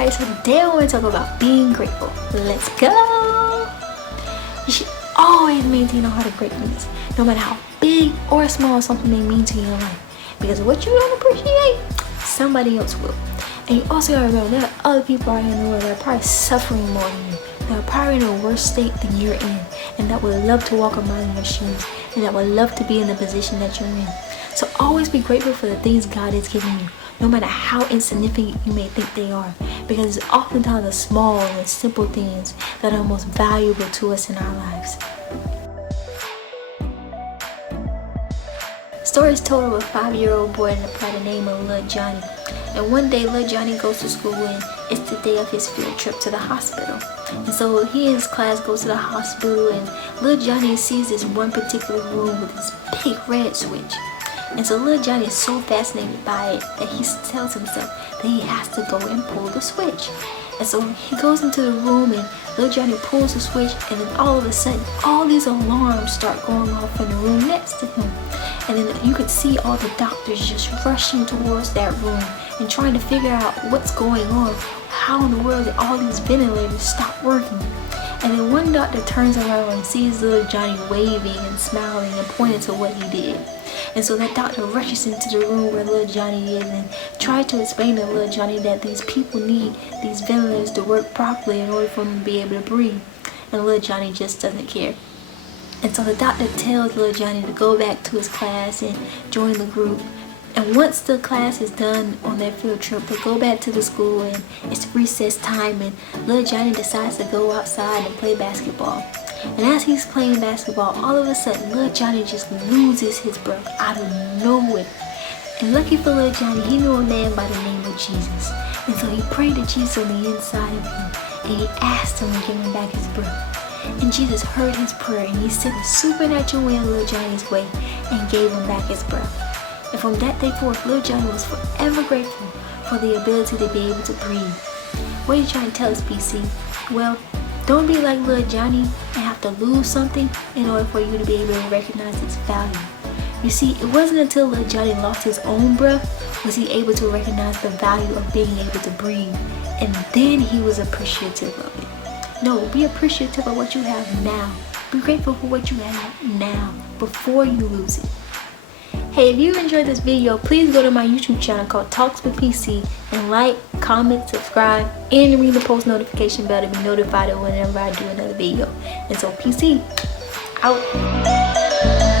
Alright, so today I want to talk about being grateful. Let's go! You should always maintain a heart of gratefulness, no matter how big or small something may mean to you in life. Because what you don't appreciate, somebody else will. And you also gotta remember there are other people out here in the world that are probably suffering more than you. That are probably in a worse state than you're in. And that would love to walk around in your shoes. And that would love to be in the position that you're in. So always be grateful for the things God has given you, no matter how insignificant you may think they are. Because it's oftentimes the small and simple things that are most valuable to us in our lives. Story is told of a 5-year-old boy by the name of Little Johnny. And one day Little Johnny goes to school and it's the day of his field trip to the hospital. And so he and his class goes to the hospital and Little Johnny sees this one particular room with this big red switch. And so Little Johnny is so fascinated by it that he tells himself that he has to go and pull the switch. And so he goes into the room and Little Johnny pulls the switch, and then all of a sudden all these alarms start going off in the room next to him. And then you could see all the doctors just rushing towards that room and trying to figure out what's going on. How in the world did all these ventilators stop working? And then one doctor turns around and sees Little Johnny waving and smiling and pointing to what he did. And so that doctor rushes into the room where Little Johnny is and tries to explain to Little Johnny that these people need these ventilators to work properly in order for them to be able to breathe. And Little Johnny just doesn't care. And so the doctor tells Little Johnny to go back to his class and join the group. And once the class is done on their field trip, they go back to the school and it's recess time, and Little Johnny decides to go outside and play basketball. And as he's playing basketball, all of a sudden Little Johnny just loses his breath out of nowhere. And lucky for Little Johnny, he knew a man by the name of Jesus. And so he prayed to Jesus on the inside of him, and he asked him to give him back his breath. And Jesus heard his prayer, and he sent a supernatural wind Little Johnny's way and gave him back his breath. And from that day forth, Little Johnny was forever grateful for the ability to be able to breathe. What are you trying to tell us, PC? Well, don't be like Little Johnny and have to lose something in order for you to be able to recognize its value. You see, it wasn't until Little Johnny lost his own breath was he able to recognize the value of being able to breathe. And then he was appreciative of it. No, be appreciative of what you have now. Be grateful for what you have now before you lose it. Hey, if you enjoyed this video, please go to my YouTube channel called Talks with PC and like, comment, subscribe, and ring the post notification bell to be notified of whenever I do another video. And so PC, out.